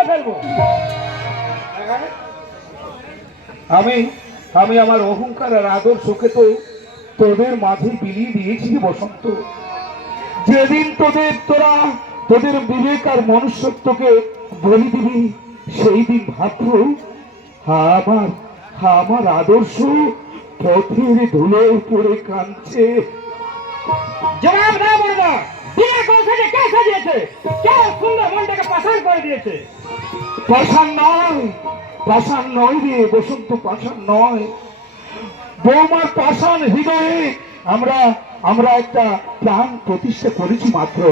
তুলে ফেলবো। আমি আমি আমার অহংকার আর আদর্শকে তো তোদের মাঝে বিলিয়ে দিয়েছি বসন্ত। যেদিন তোদের বিবেক আর মনুষ্যত্বকে বলি দিবি, সেই দিন ভাবব আমার আমার আদর্শ পথের ধুলো পড়ে কাঁদছে। জবাব না বলবা, বিয়ে কৌশলে কে সাজিয়েছে? কে সুন্দর মনটাকে পাষাণ করে দিয়েছে? পাষাণ নয় রে বসন্ত, পাষাণ নয়। বৌমার পাষাণ হৃদয়ে আমরা আমরা একটা প্রাণ প্রতিষ্ঠা করেছি মাত্র।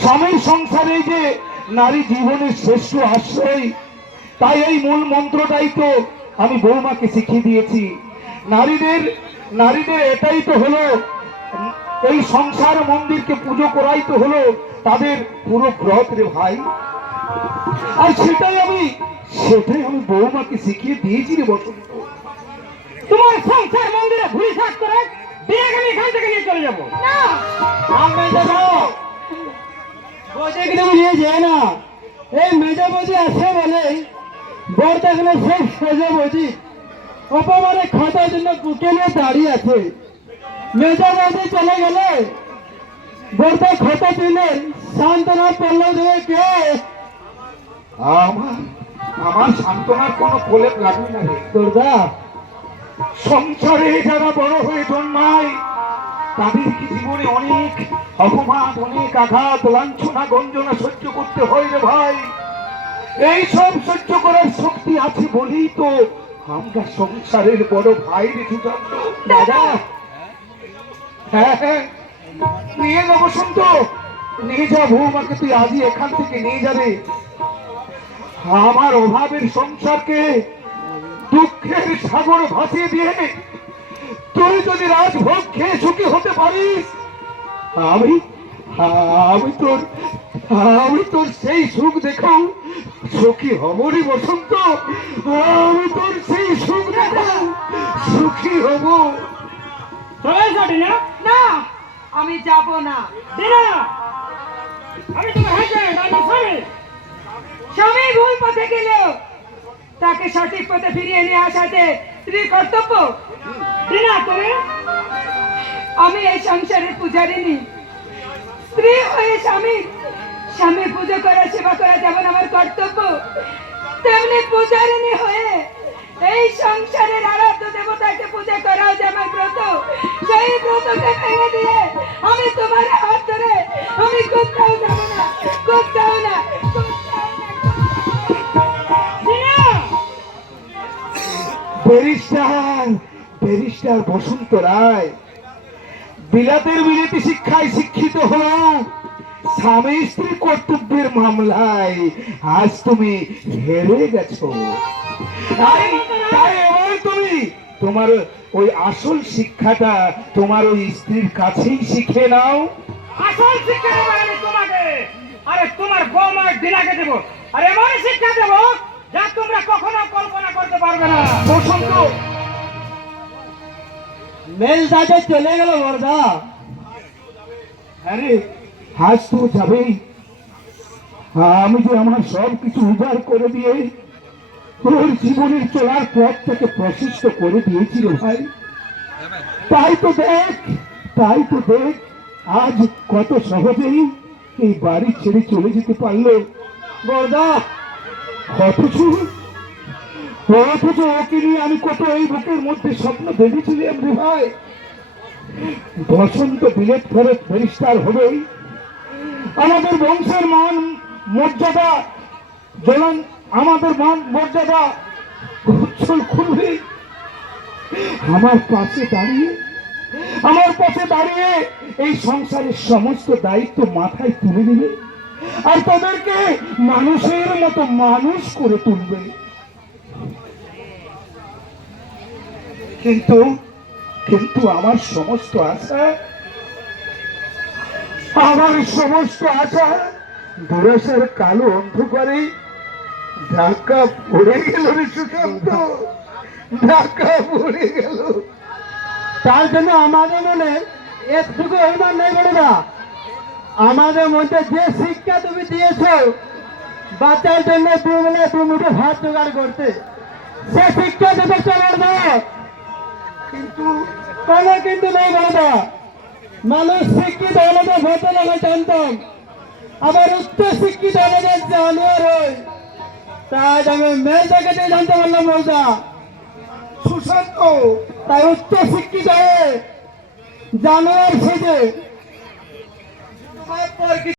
স্বামীর সংসারে যে নারী জীবনের শ্রেষ্ঠ আশ্রয়, তাই এই মূল মন্ত্রটাই তো আমি বৌমাকে শিখিয়ে দিয়েছি। নারীদের এটাই তো হলো, এই সংসার মন্দিরকে পুজো করাই তো হলো তাদের পুরো ব্রত রে ভাই। আর সেটাই আমি বৌমাকে শিখিয়ে দিয়েছি রে বসন্ত। তোমার সংসার মন্দিরে ঘুরি থাক করে বিয়েকে আমি এখান থেকে নিয়ে চলে যাবো। না আমি যাবো বোঝে কিন্তু নিয়ে যায় না। এই মেজা বজি আছে বলে বর্তা এখানে সব সোজা বজি অপমানে খাতার জন্য বুকে নিয়ে দাঁড়িয়ে আছে। মেজা বজি চলে গেলে বর্তা খাতা পেলে সান্ত্বনা পড়লো দেবে কে? আমার সান্ত্বনার কোনো কোলে লাগবে না রে দুর্গা। সংসারে যারা বড় হয়ে জন্মায় তাদের কি জীবনে অনেক অপমান, অনেক আঘাত, লাঞ্ছনা, গঞ্জনা সহ্য করতে হয় রে ভাই। এই সব সহ্য করার শক্তি আছে বলেই তো আমরা সংসারের বড় ভাই রে সুকান্ত। দাদা হ্যাঁ, নিয়ে যা বসন্ত, নিয়ে যা বৌমাকে, তুই আজই এখান থেকে নিয়ে যাবে। আমার অভাবের সংসারকে দুঃখের সাগর ভাসিয়ে দিয়ে তুই যদি রাজভোগ খেয়ে সুখী হতে পারিস, আমি আমি তোর সেই সুখ দেখাও সুখী হব রে বসন্ত। আমি তোর সেই সুখ দেখাও সুখী হব। চলে যাও ডিনা। না আমি যাব না। ডিনা, আমি তোমার হাজবেন্ড, আমি স্বামী। স্বামী ভুল পথে গেলেও তাকে সঠিক পথে ফিরিয়ে নিয়ে আসাতে স্ত্রীর কর্তব্য। ডিনা, তুমি আমি এই সংসারের পূজারিনী। স্ত্রী হয়ে স্বামীর পুজো করা, সেবা করা যেমন আমার কর্তব্য, তেমনি পূজারিনী হয়ে এই সংসারের আরাধ্য দেবতাকে পূজা করাও যে আমার ব্রত। সেই ব্রতকে ভেঙে দিয়ে আমি তোমার হাত ধরে আমি কোথাও যাব না, কোথাও না, কোথাও না। ডিনা, ব্যারিস্টার বসন্ত রায় বিলাতের বিলেতি শিক্ষায় শিক্ষিত হলো স্বামী স্ত্রী কর্তব্যের মামলায় আজ তুমি হেরে গেছো। তাই এবার তুমি তোমার ওই আসল শিক্ষাটা তোমার ওই স্ত্রীর কাছেই শিখে নাও। আসল শিক্ষা দেবো আমি তোমাকে, আরে তোমার বৌমার ডিনাকে দেবো, আর এমনই শিক্ষা দেবো যা তোমরা কখনো কল্পনা করতে পারবে না। বসন্ত মেল দাদা চলে গেল বর্দা। আরে আজ তো যাবেই। আমি যে আমার সব কিছু উজাড় করে দিয়ে ওর জীবনের চলার পথটাকে প্রশস্ত করে দিয়েছিল ভাই। তাই তো দেখ আজ কত সহজেই এই বাড়ি ছেড়ে চলে যেতে পারলো বর্দা। অথচ ওকে নিয়ে আমি কত এই বুকের মধ্যে স্বপ্ন দেখেছিলাম রে ভাই। বসন্ত বিলেত ফেরত ব্যারিস্টার হবেই, আমাদের বংশের মান মর্যাদা আমাদের মান মর্যাদা উজ্জ্বল করবে। আমার পাশে দাঁড়িয়ে এই সংসারের সমস্ত দায়িত্ব মাথায় তুলে দিবে আর তাদেরকে মানুষের মতো মানুষ করে তুলবে। কিন্তু আমার সমস্ত আশা দুরাশার কালো অন্ধকারে ঢাকা পড়ে গেল রে সুকান্ত, ঢাকা পড়ে গেল। তার জন্য আমাদের মনে একটুকু অভিমান নেই বলবা। আমাদের মধ্যে যে শিক্ষা তুমি দিয়েছ বাচ্চার জন্য দুবেলা দুমুঠো ভাত জোগাড় করতে, সে শিক্ষা যথেষ্ট বলদা। কিন্তু কোনো কিন্তু নেই বলদা। মানুষ শিক্ষিত হলে তো ভোটে লাগে জানতাম, আবার উচ্চ শিক্ষিত হলে যে জানোয়ার হয় তাই আমি মেয়েটাকে দিয়ে জানতে পারলাম বলদা। সুশান্ত তাই উচ্চ শিক্ষিত হয়ে জানোয়ার সেজে তোমার পর কি